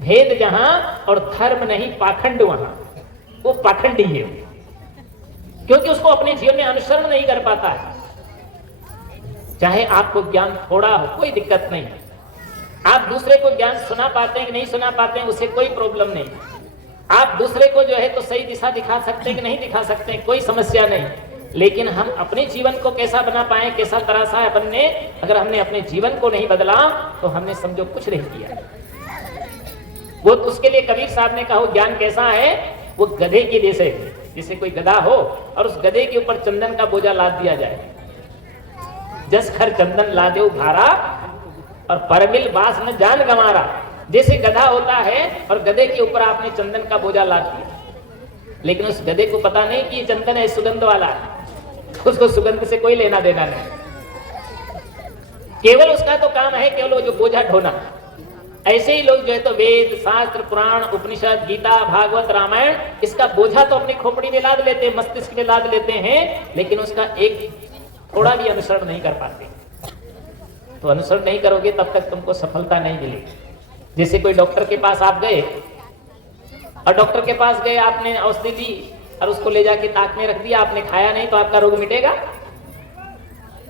भेद जहां, और धर्म नहीं पाखंड वहां। वो पाखंडी है, क्योंकि उसको अपने जीवन में अनुसरण नहीं कर पाता है। चाहे आपको ज्ञान थोड़ा हो, कोई दिक्कत नहीं। आप दूसरे को ज्ञान सुना पाते हैं कि नहीं सुना पाते हैं, उससे कोई प्रॉब्लम नहीं। आप दूसरे को जो है तो सही दिशा दिखा सकते हैं कि नहीं दिखा सकते हैं, कोई समस्या नहीं। लेकिन हम अपने जीवन को कैसा बना पाए, कैसा तराशा है अपन ने, अगर हमने अपने जीवन को नहीं बदला तो हमने समझो कुछ नहीं किया। वो तो उसके लिए कबीर साहब ने कहा ज्ञान कैसा है, वो गधे के जैसे कोई गधा हो और उस गधे के ऊपर चंदन का बोझा लाद दिया जाए। जस खर चंदन लादेव भारा और परमिल बास न जान गंवारा। जैसे गधा होता है और गधे के ऊपर आपने चंदन का बोझा लाद दिया, लेकिन उस गधे को पता नहीं कि ये चंदन है, सुगंध वाला है, उसको सुगंध से कोई लेना देना नहीं। केवल उसका तो काम है केवल वो जो बोझा ढोना। ऐसे ही लोग जो है तो वेद, शास्त्र, पुराण, उपनिषद, गीता, भागवत, रामायण, इसका बोझा तो अपनी खोपड़ी में लाद लेते हैं, मस्तिष्क में लाद लेते हैं, लेकिन उसका एक थोड़ा भी अनुसरण नहीं कर पाते। तो अनुसरण नहीं करोगे तब तक तुमको सफलता नहीं मिलेगी। जैसे कोई डॉक्टर के पास आप गए और डॉक्टर के पास गए, आपने औषधि ली और उसको ले जाके ताक में रख दिया, आपने खाया नहीं, तो आपका रोग मिटेगा?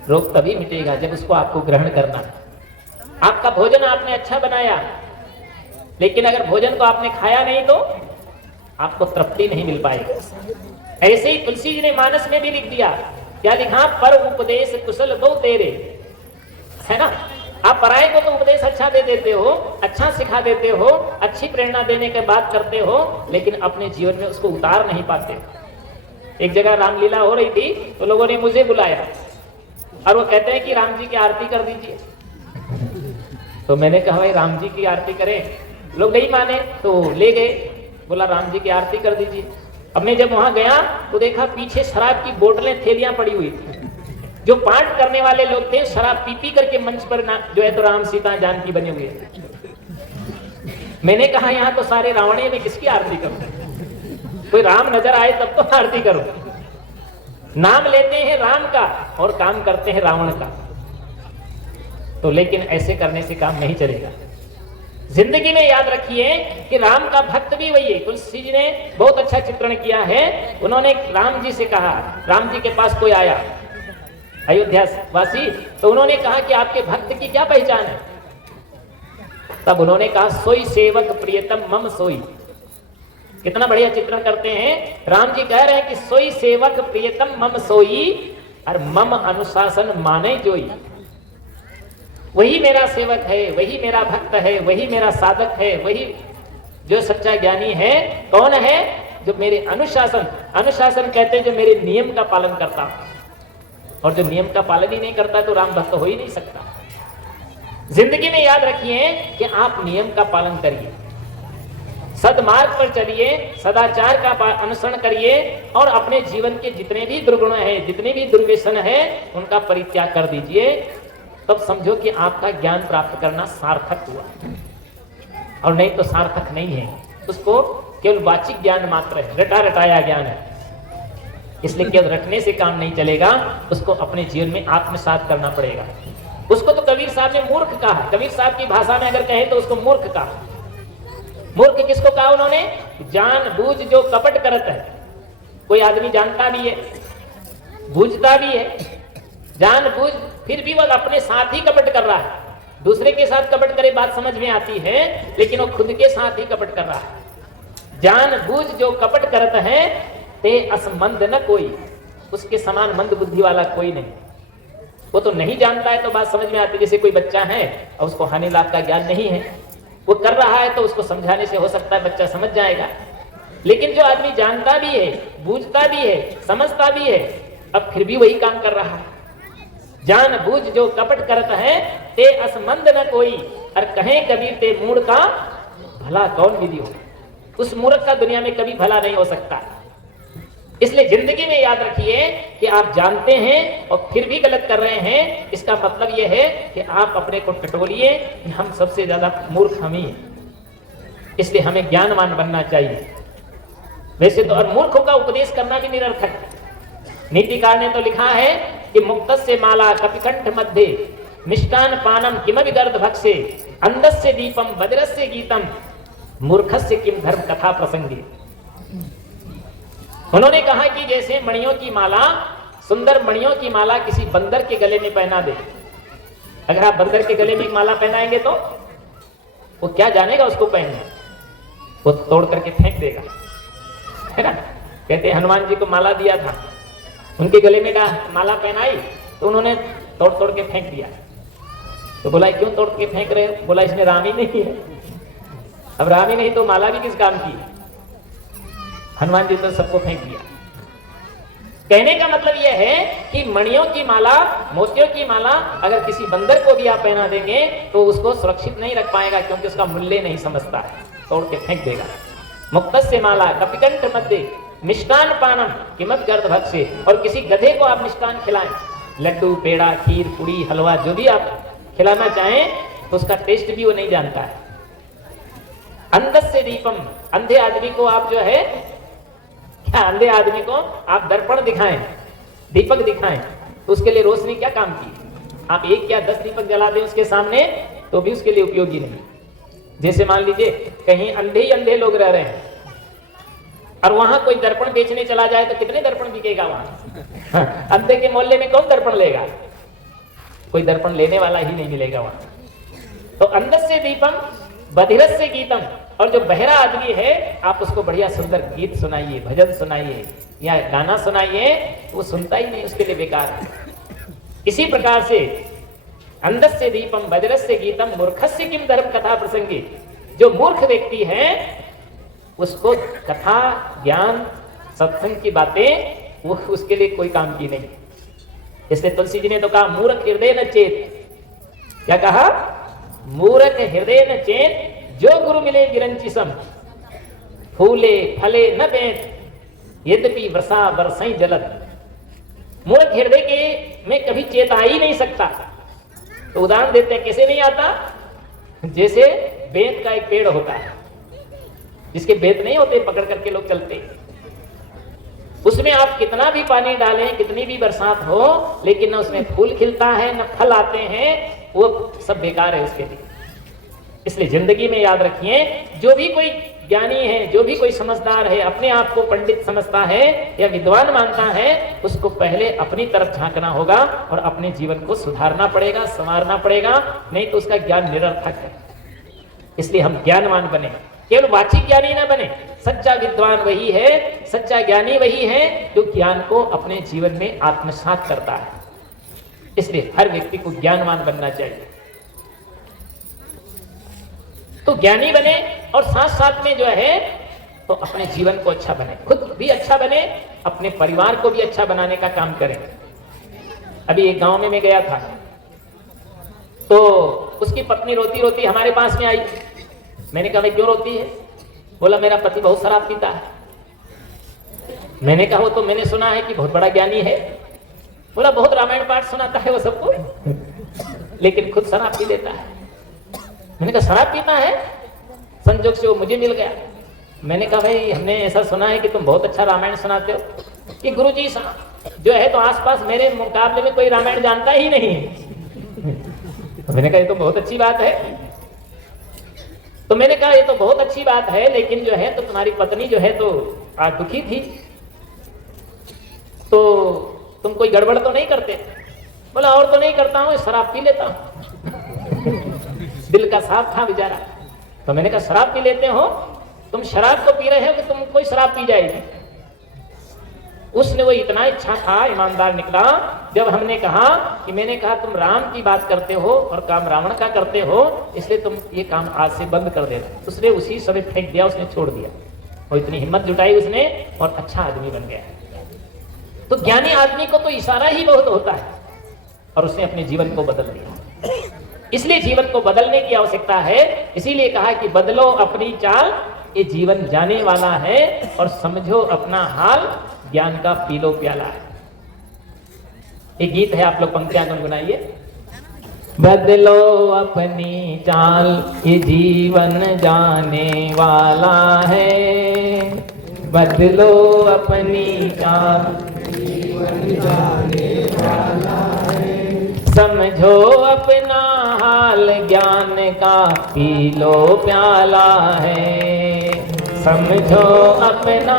रोग तभी मिटेगा जब उसको आपको ग्रहण करना। आपका भोजन आपने अच्छा बनाया, लेकिन अगर भोजन को आपने खाया नहीं तो आपको तृप्ति नहीं मिल पाएगी। ऐसे ही तुलसी जी ने मानस में भी लिख दिया, क्या लिखा? पर उपदेश कुशल दो तेरे, है ना। आप पराये को तो उपदेश अच्छा दे देते हो, अच्छा सिखा देते हो, अच्छी प्रेरणा देने के बात करते हो, लेकिन अपने जीवन में उसको उतार नहीं पाते। एक जगह रामलीला हो रही थी तो लोगों ने मुझे बुलाया और वो कहते हैं कि राम जी की आरती कर दीजिए। तो मैंने कहा भाई राम जी की आरती करें, लोग नहीं माने तो ले गए, बोला राम जी की आरती कर दीजिए। अब मैं जब वहां गया तो देखा पीछे शराब की बोतलें, थैलियां पड़ी हुई थी। जो पाठ करने वाले लोग थे शराब पी पी करके मंच पर जो है तो राम सीता जानकी बने हुए। मैंने कहा यहाँ तो सारे रावणे में किसकी आरती करूं? कोई राम नजर आए तब तो आरती करो। नाम लेते हैं राम का और काम करते हैं रावण का। तो लेकिन ऐसे करने से काम नहीं चलेगा। जिंदगी में याद रखिए कि राम का भक्त भी वही है। तुलसी जी ने बहुत अच्छा चित्रण किया है। उन्होंने राम जी से कहा, राम जी के पास कोई आया अयोध्या वासी, तो उन्होंने कहा कि आपके भक्त की क्या पहचान है? तब उन्होंने कहा सोई सेवक प्रियतम मम सोई। कितना बढ़िया चित्रण करते हैं। राम जी कह रहे हैं कि सोई सेवक प्रियतम मम सोई और मम अनुशासन माने जोई। वही मेरा सेवक है, वही मेरा भक्त है, वही मेरा साधक है, वही जो सच्चा ज्ञानी है। कौन है? जो मेरे अनुशासन कहते हैं जो मेरे नियम का पालन करता। और जो नियम का पालन ही नहीं करता तो राम भक्त हो ही नहीं सकता। जिंदगी में याद रखिए कि आप नियम का पालन करिए, सदमार्ग पर चलिए, सदाचार का अनुसरण करिए और अपने जीवन के जितने भी दुर्गुण हैं, जितने भी दुर्व्यसन हैं, उनका परित्याग कर दीजिए। तब समझो कि आपका ज्ञान प्राप्त करना सार्थक हुआ, और नहीं तो सार्थक नहीं है। उसको केवल वाचिक ज्ञान मात्र है, रटा रटाया ज्ञान है। इसलिए केवल रटने से काम नहीं चलेगा, उसको अपने जीवन में आत्मसात करना पड़ेगा। उसको तो कबीर साहब ने मूर्ख कहा। कबीर साहब की भाषा में अगर कहे तो उसको मूर्ख कहा। मूर्ख किसको कहा उन्होंने? जानबूझ जो कपट करता है। कोई आदमी जानता भी है, बूझता भी है, जानबूझ, फिर भी वह अपने साथ ही कपट कर रहा है। दूसरे के साथ कपट करे बात समझ में आती है, लेकिन वो खुद के साथ ही कपट कर रहा है। जानबूझ जो कपट करता है ते असमंद न कोई, उसके समान मंद बुद्धि वाला कोई नहीं। वो तो नहीं जानता है तो बात समझ में आती है। जैसे कोई बच्चा है और उसको हानि लाभ का ज्ञान नहीं है, वो कर रहा है तो उसको समझाने से हो सकता है बच्चा समझ जाएगा। लेकिन जो आदमी जानता भी है, बूझता भी है, समझता भी है, अब फिर भी वही काम कर रहा है। जानबूझ जो कपट करता है ते असमंद न कोई, और कहें कबीर ते मूढ़ का भला कौन विधि हो। उस मूर्ख का दुनिया में कभी भला नहीं हो सकता। इसलिए जिंदगी में याद रखिए कि आप जानते हैं और फिर भी गलत कर रहे हैं, इसका मतलब यह है कि आप अपने को टटोलिए कि हम सबसे ज्यादा मूर्ख हम ही हैं। इसलिए हमें ज्ञानवान बनना चाहिए। वैसे तो और मूर्खों का उपदेश करना भी निरर्थक है। नीतिकार ने तो लिखा है कि मुक्तस्य माला कपिकंठ मध्य मिष्टान पानम किमपि गर्द भक्षे अंधस्य दीपम बदिरस्य गीतम मूर्खस्य किम धर्म कथा प्रसंगे। उन्होंने कहा कि जैसे मणियों की माला, सुंदर मणियों की माला किसी बंदर के गले में पहना दे अगर आप बंदर के गले में एक माला पहनाएंगे तो वो क्या जानेगा उसको पहनना, वो तोड़ करके फेंक देगा, है ना। कहते हैं हनुमान जी को माला दिया था, उनके गले में माला पहनाई तो उन्होंने तोड़ तोड़ के फेंक दिया। तो बोला क्यों तोड़ के फेंक रहे हो? बोला इसमें राम ही नहीं है। अब राम ही नहीं तो माला भी किस काम की? हनुमान जी तो सबको फेंक दिया। कहने का मतलब यह है कि मणियों की माला, मोतियों की माला अगर किसी बंदर को भी आप पहना देंगे तो उसको सुरक्षित नहीं रख पाएगा, क्योंकि उसका मूल्य नहीं समझता है, तोड़ के फेंक देगा। मुक्तस्य माला कपिकंठ मध्य मिष्टान पानम किमत गर्द भक्ष्य। और किसी गधे को आप मिष्टान खिलाएं, लड्डू, पेड़ा, खीर, पूड़ी, हलवा, जो भी आप खिलाना चाहें तो उसका टेस्ट भी वो नहीं जानता है। अंधस्य दीपम, अंधे आदमी को आप जो है क्या, अंधे आदमी को आप दर्पण दिखाएं, दीपक दिखाएं, तो उसके लिए रोशनी क्या काम की? आप 1 या 10 दीपक जला दें उसके सामने तो भी उसके लिए उपयोगी नहीं। जैसे मान लीजिए कहीं अंधे ही अंधे लोग रह रहे हैं और वहां कोई दर्पण बेचने चला जाए तो कितने दर्पण बिकेगा वहां? अंधे के मोहल्ले में कौन दर्पण लेगा? कोई दर्पण लेने वाला ही नहीं मिलेगा वहां। तो अंधस्य दीपम बधिरस्य गीतम, और जो बहरा आदमी है आप उसको बढ़िया सुंदर गीत सुनाइए, भजन सुनाइए या गाना सुनाइए, वो सुनता ही नहीं, उसके लिए बेकार है। इसी प्रकार से अंधस्य दीपम बधिरस्य गीतम मूर्खस्य किम धर्म कथा प्रसंगी, जो मूर्ख व्यक्ति है उसको कथा, ज्ञान, सत्संग की बातें वो उसके लिए कोई काम की नहीं। इसलिए तुलसी जी ने तो कहा मूर्ख हृदय न चेत, क्या कहा? मूर्ख हृदय न चेत, जो गुरु मिले गिरंचिसम, फूले फले न बेच यद्यपि वर्षा बरसई जलद। मूर्ख हृदय के में कभी चेत आ ही नहीं सकता। तो उदाहरण देते हैं, कैसे नहीं आता? जैसे बेंत का एक पेड़ होता है, जिसके बेंत नहीं होते, पकड़ करके लोग चलते, उसमें आप कितना भी पानी डालें, कितनी भी बरसात हो, लेकिन न उसमें फूल खिलता है न फल आते हैं, वो सब बेकार है उसके लिए। इसलिए जिंदगी में याद रखिए, जो भी कोई ज्ञानी है, जो भी कोई समझदार है, अपने आप को पंडित समझता है या विद्वान मानता है, उसको पहले अपनी तरफ झांकना होगा और अपने जीवन को सुधारना पड़ेगा, संवारना पड़ेगा, नहीं तो उसका ज्ञान निरर्थक है। इसलिए हम ज्ञानवान बने, केवल वाचिक ज्ञानी ना बने। सच्चा विद्वान वही है, सच्चा ज्ञानी वही है जो ज्ञान को अपने जीवन में आत्मसात करता है। इसलिए हर व्यक्ति को ज्ञानवान बनना चाहिए। तो ज्ञानी बने और साथ साथ में जो है तो अपने जीवन को अच्छा बने, खुद भी अच्छा बने, अपने परिवार को भी अच्छा बनाने का काम करें। अभी एक गांव में मैं गया था, तो उसकी पत्नी रोती रोती हमारे पास में आई। मैंने कहा भाई क्यों रोती है? बोला मेरा पति बहुत शराब पीता है। मैंने कहा वो तो मैंने सुना है कि बहुत बड़ा ज्ञानी है। बोला बहुत रामायण पाठ सुनाता है वो सबको, लेकिन खुद शराब पी लेता है। मैंने कहा शराब पीता है? संजोग से वो मुझे मिल गया। मैंने कहा भाई हमने ऐसा सुना है कि तुम बहुत अच्छा रामायण सुनाते हो, कि गुरुजी जो है तो आसपास मेरे मुकाबले में कोई रामायण जानता ही नहीं है। तो मैंने कहा ये तो बहुत अच्छी बात है। तो मैंने कहा ये तो बहुत अच्छी बात है, लेकिन जो है तो तुम्हारी पत्नी जो है तो आज दुखी थी, तो तुम कोई गड़बड़ तो नहीं करते? बोला और तो नहीं करता हूँ, शराब पी लेता हूँ। दिल का साफ था बेचारा। तो मैंने कहा शराब पी लेते हो? तुम शराब तो पी रहे हो कि तुम कोई शराब पी जाएगी? उसने वो इतना अच्छा था, ईमानदार निकला। जब हमने कहा कि मैंने कहा तुम राम की बात करते हो और काम रावण का करते हो, इसलिए तुम ये काम आज से बंद कर देना। उसने उसी समय फेंक दिया, उसने छोड़ दिया। और इतनी हिम्मत जुटाई उसने और अच्छा आदमी बन गया। तो ज्ञानी आदमी को तो इशारा ही बहुत होता है, और उसने अपने जीवन को बदल दिया। इसलिए जीवन को बदलने की आवश्यकता है। इसीलिए कहा कि बदलो अपनी चाल, ये जीवन जाने वाला है, और समझो अपना हाल, ज्ञान का पी लो प्याला है। एक गीत है, आप लोग पंक्तियां गुनगुनाइए। बदलो अपनी चाल, ये जीवन जाने वाला है। बदलो अपनी चाल, जीवन जाने वाला है। समझो अपना हाल, ज्ञान का पी लो प्याला है। समझो अपना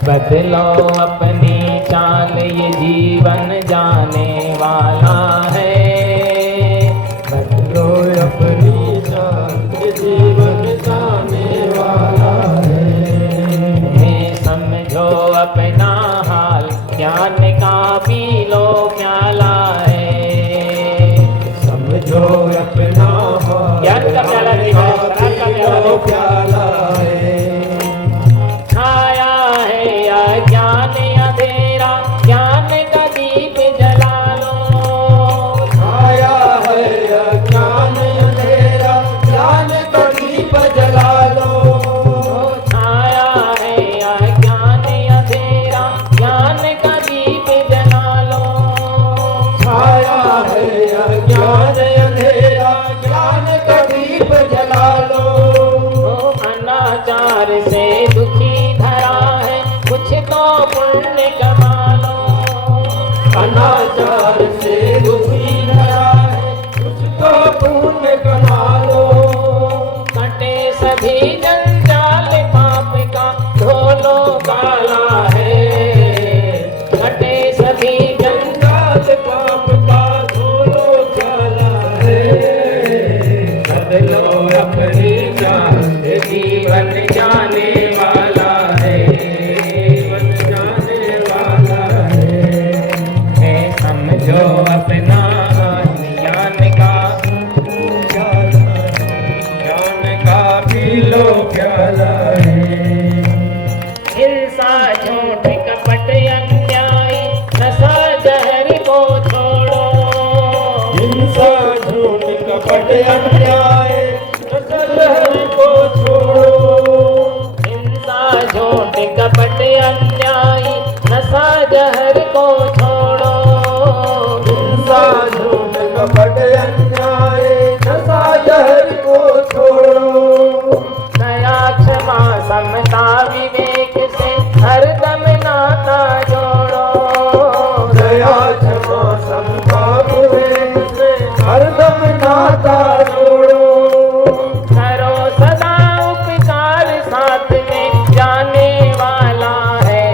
बदलो अपनी चाल ये जीवन जाने वाला है। बदलो अपनी चाल ये जीवन जाने वाला है। समझो अपना हाल ज्ञान का पी लो प्याला है। समझो अपना हाल ज्ञान का प्याला नहीं है, शराब का प्याला है। छाया है या ज्ञान अंधेरा, ज्ञान का दीप जला लो। छाया है या ज्ञान अंधेरा, ज्ञान का दीप जला लो। छाया है या ज्ञान अंधेरा, ज्ञान का दीप जला लो। छाया है या ज्ञान अंधेरा, ज्ञान का दीप जला लो। अनाचार से दुखी धरा है, कुछ तो पुण्य कमा लो। अनाचार से दुखी धरा है, कुछ तो पुण्य कमा लो। कटे सभी जंजाल पाप का, धोलो काला है। कटे सभी जंजाल पाप का, धोलो काला है। बदलो अपनी चाल जीवन जाने वाला है। जीवन जाने वाला है। समझो अपना ज्ञान का ज्ञान का पी लो प्याला है। हिंसा झूठ कपट अन्याय, नशा जहर को छोड़ो। हिंसा झूठ कपट अन्याय, नशा जहर को छोड़ो। हिंसा झूठ कपट अन्याय, नशा जहर को छोड़ो। हिंसा झूठ कपट अन्याय, नशा जहर को छोड़ो। दया क्षमा समता विवेक से हरदम नाता जोड़ो। दया क्षमा समता विवेक से हरदम नाता जोड़ो। करो सदा उपकार साथ में जाने वाला है।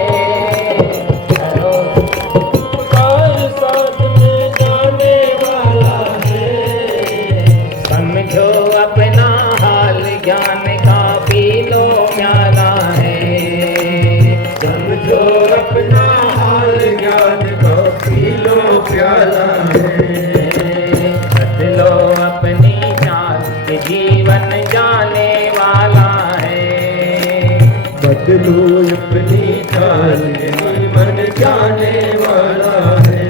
करो उपकार साथ में जाने वाला है। समझो अपना हाल ज्ञान का पी लो प्याला है। समझो अपना हाल ज्ञान का पी लो प्याला है। बदलो अपनी चाल ये जीवन जाने वाला है। बदलो अपनी चाल ये जीवन जाने वाला है।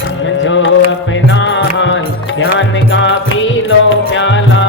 समझो अपना हाल ज्ञान का पी लो प्याला